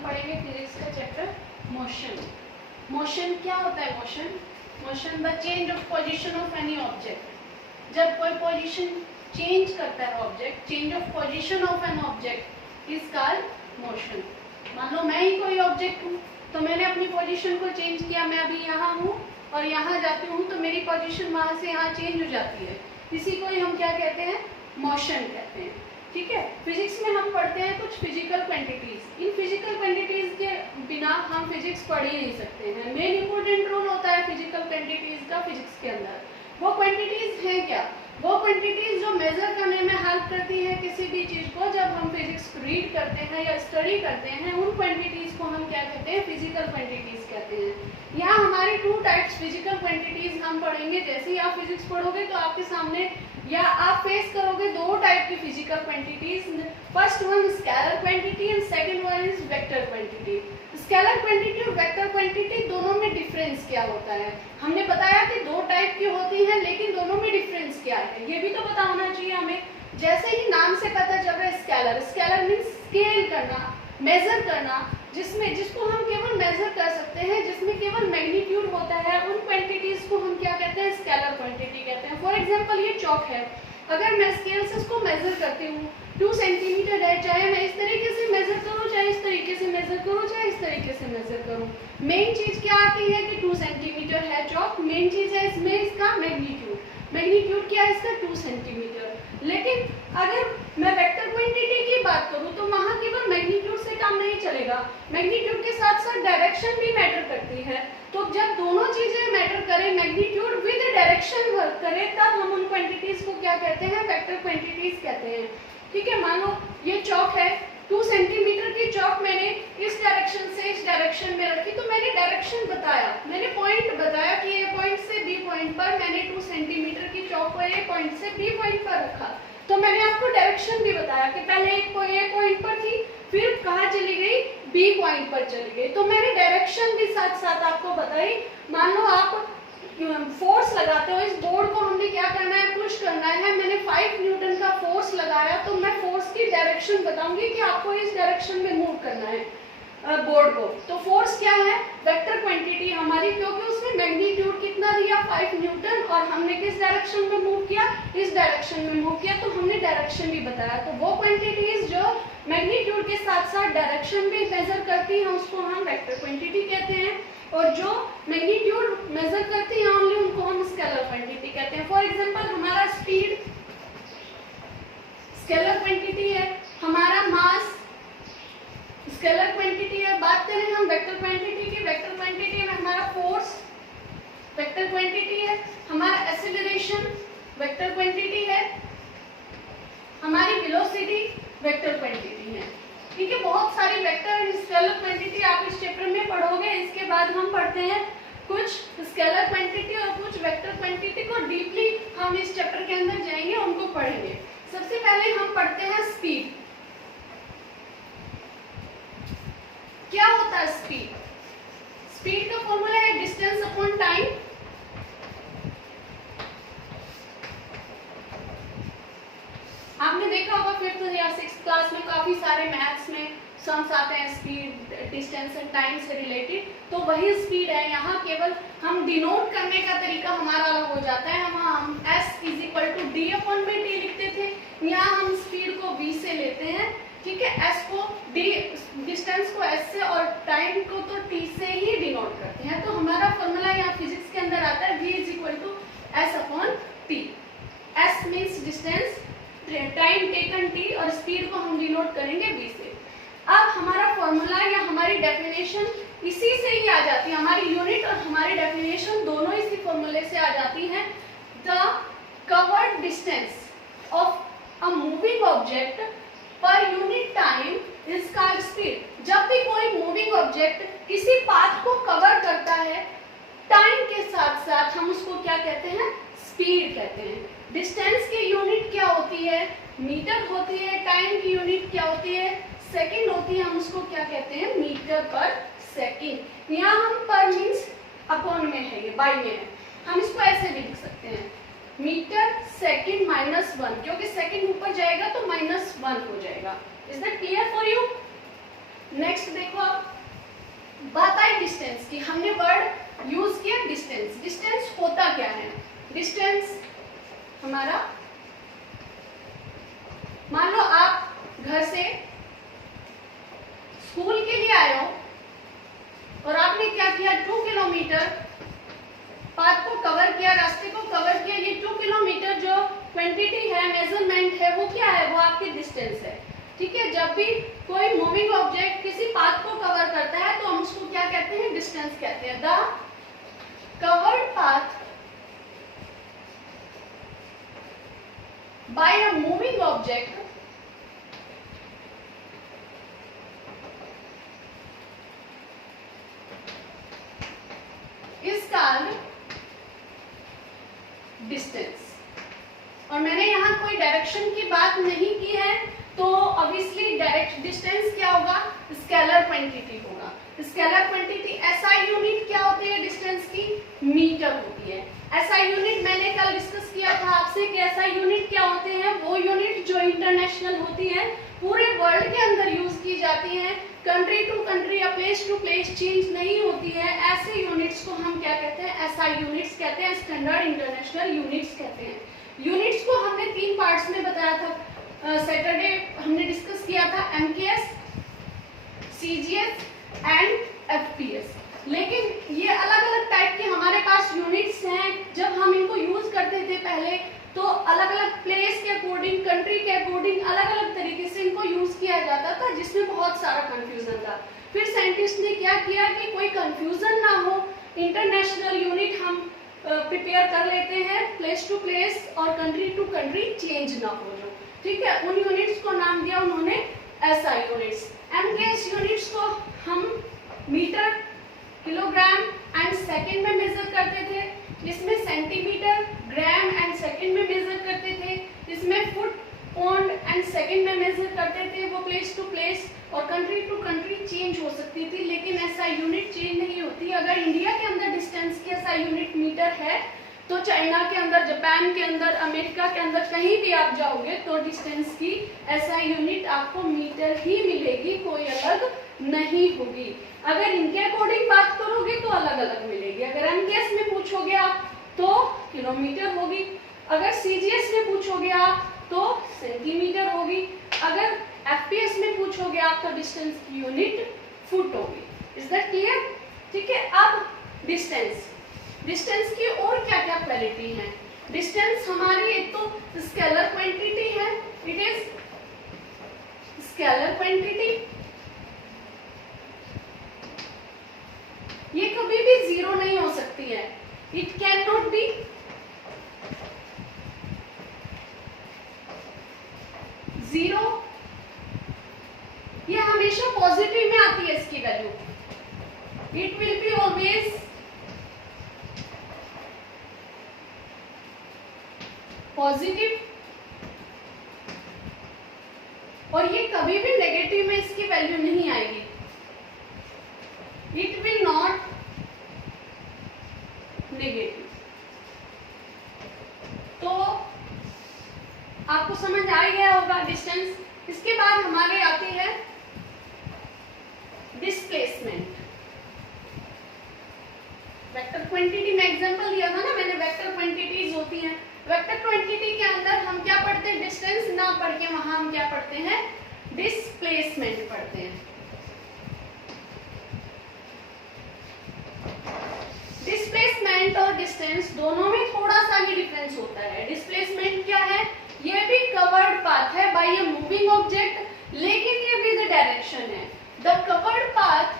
हम पढ़ेंगे फिजिक्स का चैप्टर मोशन। मोशन क्या होता है? Motion the change of position of any object. जब कोई पोजीशन चेंज करता है object, change of position of an object is called motion. मान लो मैं ही कोई ऑब्जेक्ट हूँ, तो मैंने अपनी पोजीशन को चेंज किया, मैं अभी यहाँ हूँ और यहाँ जाती हूँ, तो मेरी पोजीशन वहाँ से यहाँ चेंज हो जाती है। इसी को ही हम क्या कहते हैं? मोशन कहते हैं। ठीक है, फिजिक्स में हम पढ़ते हैं कुछ physical quantities. In physical quantities के बिना हम फिजिक्स पढ़ ही नहीं सकते हैं। मेन इंपॉर्टेंट रोल होता है फिजिकल क्वांटिटीज का फिजिक्स के अंदर। वो क्वांटिटीज हैं क्या? वो क्वांटिटीज जो मेजर करने में हेल्प करती है किसी भी चीज को। जब हम फिजिक्स रीड करते हैं या स्टडी करते हैं, उन क्वांटिटीज को हम क्या कहते हैं? फिजिकल क्वांटिटीज कहते हैं। यहाँ हमारी टू टाइप्स फिजिकल क्वांटिटीज हम पढ़ेंगे। जैसे ही आप फिजिक्स पढ़ोगे तो आपके सामने या आप फेस करोगे दो टाइप की physical quantities. First one scalar quantity and second one is vector quantity. Scalar quantity और वेक्टर क्वांटिटी दोनों में डिफरेंस क्या होता है? हमने बताया कि दो टाइप की होती है, लेकिन दोनों में डिफरेंस क्या है ये भी तो पता होना चाहिए हमें। जैसे ही नाम से पता चल रहा है स्केलर, स्केलर मीन्स स्केल करना, मेजर करना, जिसको हम केवल मेजर कर सकते हैं, जिसमें केवल मैग्नीट्यूड होता है, उन क्वांटिटीज को हम क्या कहते हैं? स्केलर क्वांटिटी कहते हैं। फॉर एग्जांपल ये चौक है, अगर मैं स्केल से उसको मेजर करती हूँ 2 सेंटीमीटर है, चाहे मैं इस तरीके से मेजर करूँ, चाहे इस तरीके से मेजर करूँ, चाहे इस तरीके से मेजर करूँ, मेन चीज क्या आती है कि 2 सेंटीमीटर है चौक। मेन चीज है इसमें इसका मैग्नीट्यूड। मैग्नीट्यूड क्या है इसका? 2 सेंटीमीटर। लेकिन अगर मैं वेक्टर क्वांटिटी की बात करूं तो वहां केवल मैग्नीट्यूड से काम नहीं चलेगा, मैग्नीट्यूड के साथ साथ डायरेक्शन भी मैटर करती है। तो जब दोनों चीजें मैटर करें, मैग्नीट्यूड विद डायरेक्शन वर्क करे, तब हम उन क्वांटिटीज को क्या कहते हैं? वेक्टर क्वांटिटीज कहते हैं। ठीक है, मान लो ये चौक है, 2 सेंटीमीटर की चौक मैंने इस डायरेक्शन से इस डायरेक्शन में रखी, तो मैंने डायरेक्शन बताया, मैंने पॉइंट बताया कि ए पॉइंट से बी पॉइंट पर मैंने 2 सेंटीमीटर की चौक को ए पॉइंट से बी पॉइंट पर रखा। तो मैंने आपको डायरेक्शन भी बताया कि पहले एक ए पॉइंट पर थी, फिर कहाँ चली गई? बी पॉइंट पर चली गई। तो मैंने डायरेक्शन भी साथ साथ आपको बताई। मान लो आप फोर्स लगाते हो, इस बोर्ड को हमने क्या करना है? पुश करना है। मैंने 5 न्यूटन का फोर्स लगाया, तो मैं फोर्स की डायरेक्शन बताऊंगी कि आपको इस डायरेक्शन में मूव करना है बोर्ड को। तो फोर्स क्या है? वेक्टर क्वांटिटी हमारी, क्योंकि उसमें मैग्नीट्यूड कितना दिया? 5 न्यूटन, और हमने किस डायरेक्शन में मूव किया? इस डायरेक्शन में मूव किया, तो हमने डायरेक्शन भी बताया। तो वो क्वांटिटीज जो मैग्नीट्यूड के साथ साथ डायरेक्शन भी मेजर करती हैं उसको हम वेक्टर क्वांटिटी कहते हैं, और जो मैग्नीट्यूड मेजर करती है ओनली उनको हम स्केलर क्वांटिटी कहते हैं। फॉर एग्जांपल हमारा स्पीड स्केलर क्वांटिटी है, हमारा मास स्केलर क्वांटिटी है। बात करें हम वेक्टर क्वांटिटी की, वेक्टर क्वांटिटी में हमारा फोर्स वेक्टर क्वांटिटी है, हमारा एक्सेलरेशन वेक्टर क्वांटिटी है, हमारी वेलोसिटी वेक्टर क्वांटिटी है। ठीक है, बहुत सारी वेक्टर एंड स्केलर क्वांटिटी आप इस चैप्टर में पढ़ोगे। इसके बाद हम पढ़ते हैं कुछ स्केलर क्वांटिटी और कुछ वेक्टर क्वांटिटी को डीपली हम इस चैप्टर के अंदर जाएंगे, उनको पढ़ेंगे। सबसे पहले हम पढ़ते हैं स्पीड। क्या होता है स्पीड? स्पीड का फॉर्मूला है डिस्टेंस अपॉन टाइम। आपने देखा होगा 5th या 6th क्लास में काफी सारे मैथ्स में सम्स आते हैं स्पीड, डिस्टेंस एंड टाइम से रिलेटेड। तो वही स्पीड है। यहाँ केवल हम डिनोट करने का तरीका हमारा अलग हो जाता है। वहाँ हम s = d/dt लिखते थे, यहाँ हम स्पीड को v से लेते हैं। ठीक है, s को d, डिस्टेंस को s से और टाइम को तो t से ही डिनोट करते हैं। तो हमारा फॉर्मूला यहाँ फिजिक्स के अंदर आता है v = s/t। s means distance, time taken t, और स्पीड को हम डिनोट करेंगे v से। अब हमारा फॉर्मूला या हमारी डेफिनेशन इसी से ही आ जाती है। हमारी यूनिट और हमारी डेफिनेशन दोनों इसी फॉर्मूले से आ जाती हैं। The covered distance of a moving object per unit time is called speed. जब भी कोई मूविंग ऑब्जेक्ट किसी पाथ को कवर करता है टाइम के साथ साथ, हम उसको क्या कहते हैं? स्पीड कहते हैं। डिस्टेंस की यूनिट क्या होती है? मीटर होती है। टाइम की यूनिट क्या होती है? सेकंड होती है। हम उसको क्या कहते हैं? मीटर पर सेकंड। यहाँ हम पर मीन्स अपॉन में है, ये बाई में है, हम इसको ऐसे भी लिख सकते हैं मीटर सेकंड -1, क्योंकि सेकंड ऊपर जाएगा तो -1 हो जाएगा। Is that clear for you? Next देखो अब बात आई डिस्टेंस की, हमने वर्ड यूज किया डिस्टेंस। डिस्टेंस होता क्या है? डिस्टेंस हमारा, मान लो आप घर से स्कूल के लिए आए हो और आपने क्या किया, 2 किलोमीटर पाथ को कवर किया, रास्ते को कवर किया। ये 2 किलोमीटर जो क्वांटिटी है, मेजरमेंट है, वो क्या है? वो आपकी डिस्टेंस है। ठीक है, जब भी कोई मूविंग ऑब्जेक्ट किसी पाथ को कवर करता है तो हम उसको क्या कहते हैं? डिस्टेंस कहते हैं। The covered path by a moving object is called distance. और मैंने यहाँ कोई डायरेक्शन की बात नहीं की है, तो ऑब्वियसली डायरेक्ट डिस्टेंस क्या होगा? स्केलर क्वांटिटी होगा। स्केलर क्वांटिटी एसआई यूनिट क्या होती है डिस्टेंस की? मीटर होती है। एसआई यूनिट मैंने कल डिस्कस किया था आपसे कि एसआई यूनिट क्या होते हैं? वो यूनिट जो इंटरनेशनल होती है, पूरे वर्ल्ड के अंदर यूज की जाती है, कंट्री टू कंट्री या प्लेस टू प्लेस चेंज नहीं होती है। ऐसे यूनिट्स को हम क्या कहते हैं? एसआई यूनिट्स कहते हैं, स्टैंडर्ड इंटरनेशनल यूनिट्स कहते हैं। यूनिट्स को हमने 3 पार्ट्स में बताया था, सैटरडे हमने डिस्कस किया था, एमकेएस, सीजीएस एंड एफपीएस। लेकिन ये अलग अलग टाइप के हमारे पास यूनिट्स हैं। जब हम इनको यूज करते थे पहले, तो अलग अलग प्लेस के अकॉर्डिंग, कंट्री के अकॉर्डिंग अलग अलग तरीके से इनको यूज किया जाता था, जिसमें बहुत सारा कंफ्यूजन था। फिर साइंटिस्ट ने क्या किया कि कोई कंफ्यूजन ना हो, इंटरनेशनल यूनिट हम प्रिपेयर कर लेते हैं, प्लेस टू प्लेस और कंट्री टू कंट्री चेंज ना हो जो। ठीक है, उन यूनिट्स को नाम दिया उन्होंने एसआई यूनिट्स। एमकेएस यूनिट्स को हम मीटर, किलोग्राम एंड सेकंड में मेजर करते थे। इसमें सेंटीमीटर, ग्राम एंड सेकंड में मेजर करते थे। इसमें फुट, पौंड एंड सेकंड में मेजर करते थे। वो प्लेस टू प्लेस और कंट्री टू कंट्री चेंज हो सकती थी, लेकिन एसआई यूनिट चेंज नहीं होती। अगर इंडिया के अंदर डिस्टेंस की एसआई यूनिट मीटर है, तो चाइना के अंदर, जापान के अंदर, अमेरिका के अंदर कहीं भी आप जाओगे तो डिस्टेंस की एसआई यूनिट आपको मीटर ही मिलेगी, कोई अलग नहीं होगी। अगर इनके अकॉर्डिंग बात करोगे तो अलग अलग मिलेगी। अगर एमकेएस में पूछोगे आप तो किलोमीटर होगी, अगर सीजीएस में पूछोगे आप तो सेंटीमीटर होगी, अगर एफपीएस में पूछोगे आप तो डिस्टेंस की यूनिट फुट होगी। Is that clear? ठीक है, अब डिस्टेंस, डिस्टेंस की और क्या क्या क्वालिटी है? डिस्टेंस हमारी एक तो स्केलर क्वांटिटी है, इट इज स्केलर क्वांटिटी। ये कभी भी जीरो नहीं हो सकती है, it can not be zero. ये हमेशा पॉजिटिव में आती है इसकी value, it will be always positive, और ये कभी भी नेगेटिव में इसकी वैल्यू नहीं आएगी। It will not negative. तो आपको समझ आ गया होगा डिस्टेंस। इसके बाद हमारे आती है डिस्प्लेसमेंट। वेक्टर क्वांटिटी में एग्जांपल दिया था ना मैंने, वेक्टर क्वांटिटीज होती हैं। वेक्टर क्वांटिटी के अंदर हम क्या पढ़ते हैं? डिस्टेंस ना पढ़ के वहां हम क्या पढ़ते हैं? डिस्प्लेसमेंट पढ़ते हैं। डिस्प्लेसमेंट और डिस्टेंस दोनों में थोड़ा सा ही डिफरेंस होता है। डिस्प्लेसमेंट क्या है? ये भी कवर्ड पाथ है बाय ए मूविंग ऑब्जेक्ट, लेकिन ये विद डायरेक्शन है। The covered path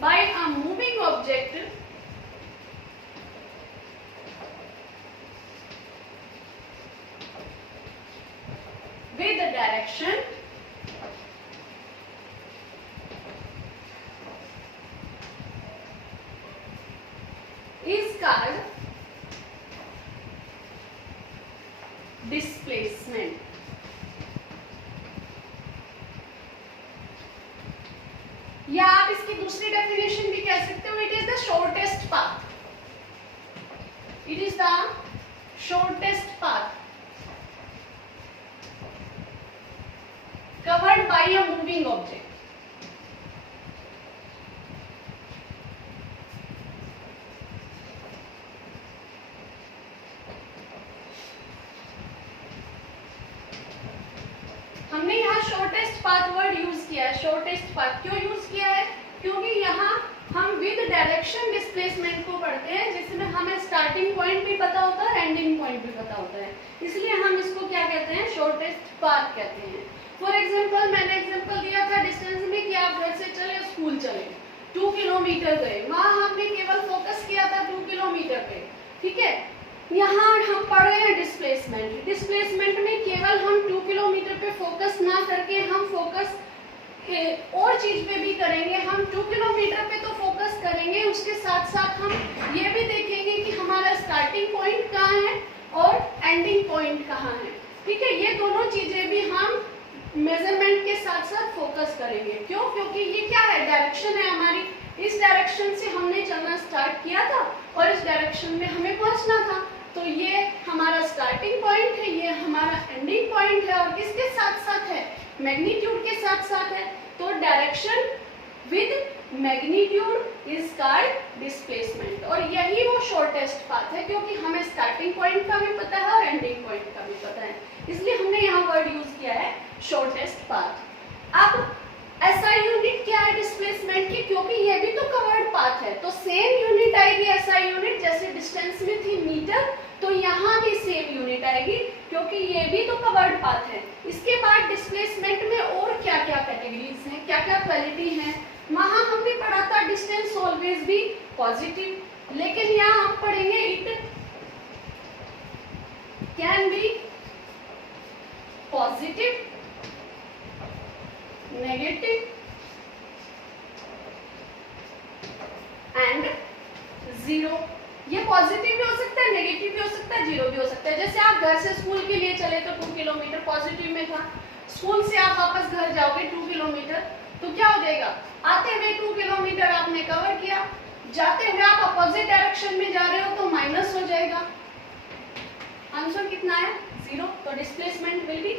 by a moving object with the direction is called displacement. या आप इसकी दूसरी डेफिनेशन भी कह सकते हो, it is the shortest path. It is the shortest path covered by a moving object. हमने यहाँ शॉर्टेस्ट पाथ वर्ड यूज किया है। शॉर्टेस्ट पाथ क्यों यूज किया है? क्योंकि यहाँ हम विद डायरेक्शन डिस्प्लेसमेंट को पढ़ते हैं, जिसमें हमें स्टार्टिंग पॉइंट भी पता होता है, एंडिंग पॉइंट भी पता होता है, इसलिए हम इसको क्या कहते हैं? शॉर्टेस्ट पाथ कहते हैं। फॉर एग्जाम्पल, मैंने एग्जाम्पल दिया था डिस्टेंस में कि आप घर से चले स्कूल चले 2 किलोमीटर गए, वहां हमने केवल फोकस किया था 2 किलोमीटर पे, ठीक है। यहाँ हम पढ़ रहे हैं डिस्प्लेसमेंट। डिस्प्लेसमेंट में केवल हम 2 किलोमीटर पे फोकस ना करके हम फोकस और चीज पे भी करेंगे। हम 2 किलोमीटर पे तो फोकस करेंगे, उसके साथ साथ हम ये भी देखेंगे कि हमारा स्टार्टिंग पॉइंट कहाँ है और एंडिंग पॉइंट कहाँ है, ठीक है। ये दोनों चीजें भी हम मेजरमेंट के साथ साथ फोकस करेंगे। क्यों? क्योंकि ये क्या है? डायरेक्शन है हमारी। इस डायरेक्शन से हमने चलना स्टार्ट किया था और इस डायरेक्शन में हमें पहुंचना था, तो ये हमारा स्टार्टिंग पॉइंट है, ये हमारा एंडिंग पॉइंट है, और किसके साथ साथ है? मैग्नीट्यूड के साथ साथ है। तो direction with magnitude is called displacement, और यही वो शॉर्टेस्ट पाथ है, क्योंकि हमें स्टार्टिंग पॉइंट का भी पता है और एंडिंग पॉइंट का भी पता है, इसलिए हमने यहाँ वर्ड यूज किया है शॉर्टेस्ट पाथ। अब एसआई यूनिट क्या है डिस्प्लेसमेंट की? क्योंकि ये भी तो कवर्ड पाथ है, तो सेम यूनिट आएगी एसआई यूनिट, जैसे डिस्टेंस में थी मीटर, तो यहाँ भी सेम यूनिट आएगी, क्योंकि ये भी तो कवर्ड पाथ है। इसके बाद डिस्प्लेसमेंट में और क्या क्या कैटेगरीज हैं, क्या क्या क्वालिटी हैं, वहां हमने पढ़ा था डिस्टेंस ऑलवेज बी पॉजिटिव, लेकिन यहाँ हम पढ़ेंगे it can be positive, negative and zero. ये पॉजिटिव भी हो सकता है, नेगेटिव भी हो सकता है, जीरो भी हो सकता है। जैसे आप घर से स्कूल के लिए चले तो 2 किलोमीटर पॉजिटिव में था, स्कूल से आप वापस घर जाओगे 2 किलोमीटर, तो क्या हो जाएगा? आते हुए 2 किलोमीटर आपने कवर किया, जाते हुए आप अपोजिट डायरेक्शन में जा रहे हो तो माइनस हो जाएगा। आंसर कितना है? 0। तो डिस्प्लेसमेंट विल बी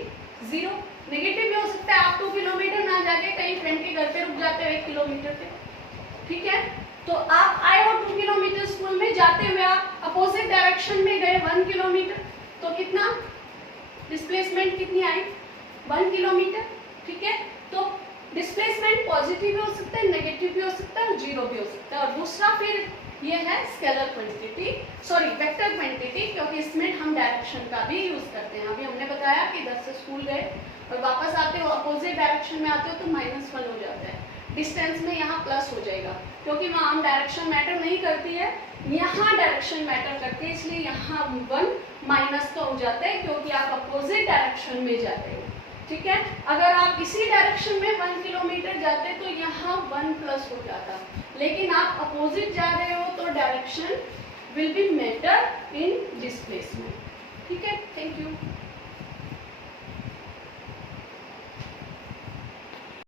0। नेगेटिव भी हो सकता है, आप 2 किलोमीटर ना जाके कहीं फ्रेंड के घर पे रुक जाते हो 1 किलोमीटर पे, ठीक है। तो आप आए हो 2 किलोमीटर स्कूल में, जाते हुए आप अपोजिट डायरेक्शन में गए 1 किलोमीटर, तो कितना डिस्प्लेसमेंट कितनी आई? 1 किलोमीटर, ठीक है। तो डिस्प्लेसमेंट पॉजिटिव भी हो सकता है, नेगेटिव भी हो सकता है और जीरो भी हो सकता है। और दूसरा फिर ये है scalar quantity, sorry vector quantity, क्योंकि इसमें हम डायरेक्शन का भी यूज करते हैं। अभी हमने बताया कि 10 से स्कूल गए और वापस आते हो अपोजिट डायरेक्शन में आते हो तो -1 हो जाता है, डिस्टेंस में यहाँ प्लस हो जाएगा, क्योंकि वहाँ हम डायरेक्शन मैटर नहीं करती है, यहाँ डायरेक्शन मैटर करती है, इसलिए यहाँ 1 माइनस तो हो जाता है, क्योंकि आप अपोजिट डायरेक्शन में जाते हो, ठीक है। अगर आप इसी डायरेक्शन में 1 किलोमीटर जाते तो यहाँ 1 प्लस हो जाता, लेकिन आप अपोजिट जा रहे हो तो direction will be matter in displacement, ठीक है। Thank you.